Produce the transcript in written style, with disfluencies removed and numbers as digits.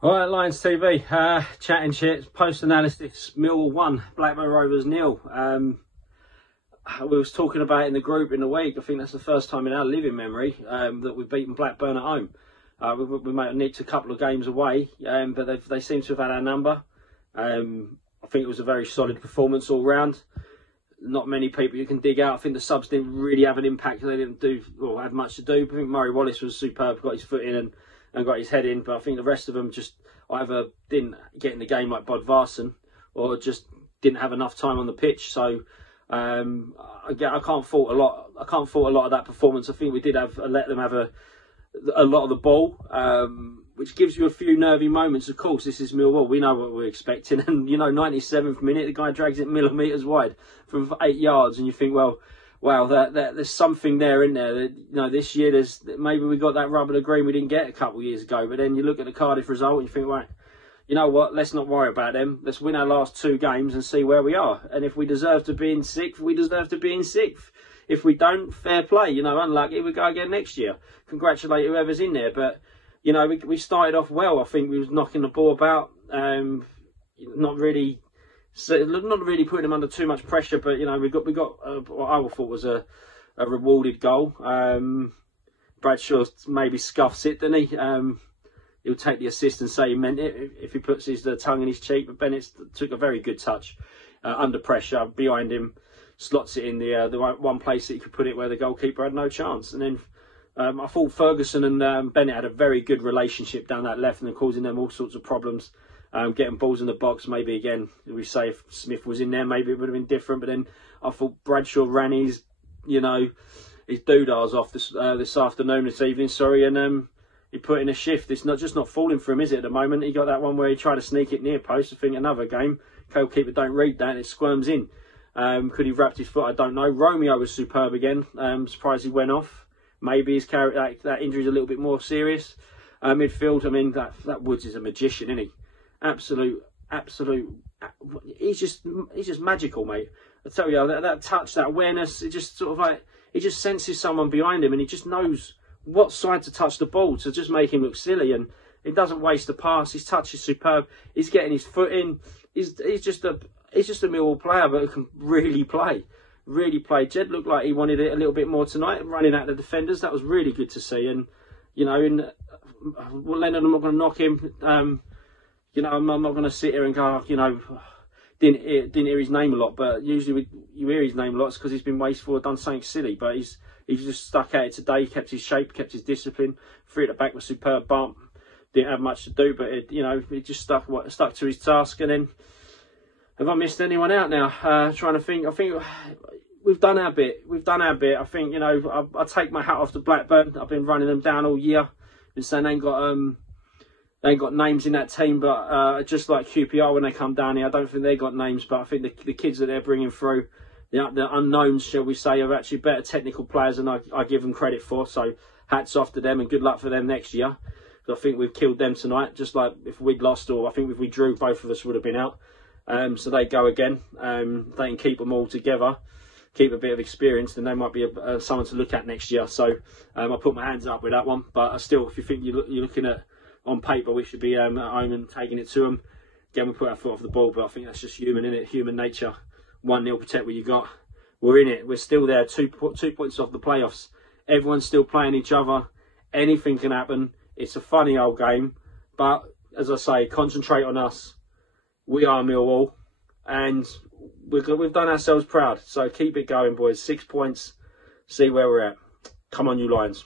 All right, Lions TV, chatting shit, post-analysis, Millwall 1, Blackburn Rovers 0. We was talking about it in the group in the week. I think that's the first time in our living memory that we've beaten Blackburn at home. We might have nicked a couple of games away, but they seem to have had our number. I think it was a very solid performance all round. Not many people you can dig out. I think the subs didn't really have an impact. They didn't do or have much to do. I think Murray Wallace was superb, got his foot in and got his head in. But I think the rest of them just either didn't get in the game like Bod Varson or just didn't have enough time on the pitch. So I can't fault a lot. I can't fault a lot of that performance. I think we did let them have a lot of the ball, which gives you a few nervy moments. Of course, this is Millwall. We know what we're expecting. And, 97th minute, the guy drags it millimetres wide from 8 yards. And you think, well, wow, there's something there in there. That, this year, maybe we got that rub of the green we didn't get a couple of years ago. But then you look at the Cardiff result and you think, well, you know what, let's not worry about them. Let's win our last 2 games and see where we are. And if we deserve to be in 6th, we deserve to be in 6th. If we don't, fair play. Unlucky, we go again next year. Congratulate whoever's in there. But, we started off well. I think we was knocking the ball about, not really putting them under too much pressure. But, we got what I thought was a rewarded goal. Bradshaw maybe scuffs it, didn't he? He'll take the assist and say he meant it if he puts his tongue in his cheek. But Bennett took a very good touch under pressure behind him, slots it in the one place that he could put it where the goalkeeper had no chance. And then I thought Ferguson and Bennett had a very good relationship down that left and causing them all sorts of problems. Getting balls in the box, maybe again, we say if Smith was in there, maybe it would have been different. But then I thought Bradshaw ran his doodahs off this evening, and he put in a shift. It's not falling for him, is it, at the moment? He got that one where he tried to sneak it near post. I think another game, goalkeeper don't read that and it squirms in. Could he have wrapped his foot? I don't know. Romeo was superb again. Surprised he went off. Maybe his that injury is a little bit more serious. Midfield, that Woods is a magician, isn't he? Absolute. He's just magical, mate. I tell you, that touch, that awareness, it just sort of like he just senses someone behind him and he just knows what side to touch the ball to just make him look silly, and he doesn't waste a pass. His touch is superb. He's getting his foot in. He's just a Millwall player, but who can really play. Really play. Jed looked like he wanted it a little bit more tonight, running at the defenders. That was really good to see. And Leonard, I'm not going to knock him. I'm not going to sit here and go, didn't hear his name a lot. But usually you hear his name a lot because he's been wasteful or done something silly. But he's just stuck at it today. Kept his shape, kept his discipline. Three at the back was superb bump. Didn't have much to do, but it just stuck to his task. And then, have I missed anyone out now? Trying to think. I think we've done our bit. I think I take my hat off to Blackburn. I've been running them down all year. Been saying they ain't got names in that team, but just like QPR when they come down here, I don't think they got names. But I think the kids that they're bringing through, the unknowns, shall we say, are actually better technical players than I give them credit for. So hats off to them and good luck for them next year. I think we've killed them tonight. Just like if we'd lost, or I think if we drew, both of us would have been out. So they go again. They can keep them all together, keep a bit of experience, then they might be someone to look at next year. So I put my hands up with that one. But still, if you think you're looking at on paper, we should be at home and taking it to them. Again, we put our foot off the ball, but I think that's just human, isn't it? Human nature. 1-0, protect what you got. We're in it. We're still there. 2 points off the playoffs. Everyone's still playing each other. Anything can happen. It's a funny old game, but as I say, concentrate on us. We are Millwall, and we've done ourselves proud. So keep it going, boys. 6 points. See where we're at. Come on, you Lions.